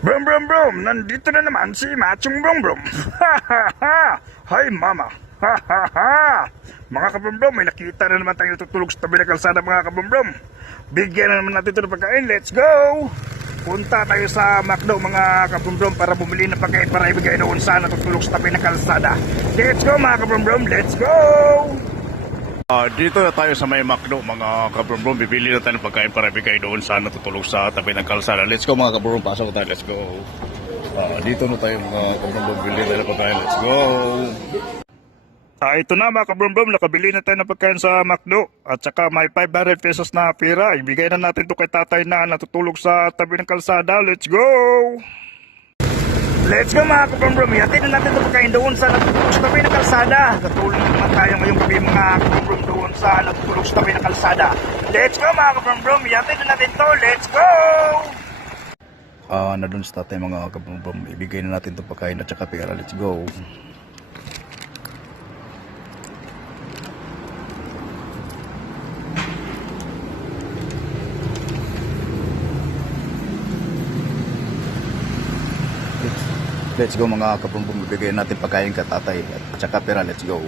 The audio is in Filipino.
Brum brum brum, nandito na naman si Machong Brum Brum. Ha ha ha! Hi mama! Ha ha ha! Mga kabrum-brum, may nakita na naman tayo tutulog sa tabi ng kalsada mga kabrum-brum. Bigyan na naman natin ito ng pagkain, let's go! Punta tayo sa McDo mga kabrum-brum para bumili ng pagkain para ibigay doon sa natutulog sa tabi ng kalsada. Let's go mga kabrum-brum, let's go! Dito na tayo sa may McDo mga kabrum-brum. Bibili na tayo ng pagkain para ibigay doon sa natutulog sa tabi ng kalsada. Let's go mga kabrum-brum, pasok tayo, let's go. Dito na tayo mga kabrum-brum, bibili tayo ng pagkain, let's go. Ito na mga kabrum-brum, nakabili na tayo ng pagkain sa McDo. At saka may 500 pesos na pera. Ibigay na natin ito kay tatay na natutulog sa tabi ng kalsada. Let's go! Let's go mga kabrum-brum. Ihatid na natin ito pagkain doon sa natutulog sa tabi ng kalsada. Katulog naman tayo ngayong gabi mga kabrum-brum doon sa natutulog sa tabi ng kalsada. Let's go mga kabrum-brum. Ihatid na natin ito. Let's go! Na doon sa tatay mga kabrum-brum. Ibigay na natin ito pagkain at saka pera. Let's go! Let's go mga kabrum-brum, bibigyan natin pagkain ka tatay at saka pera, let's go.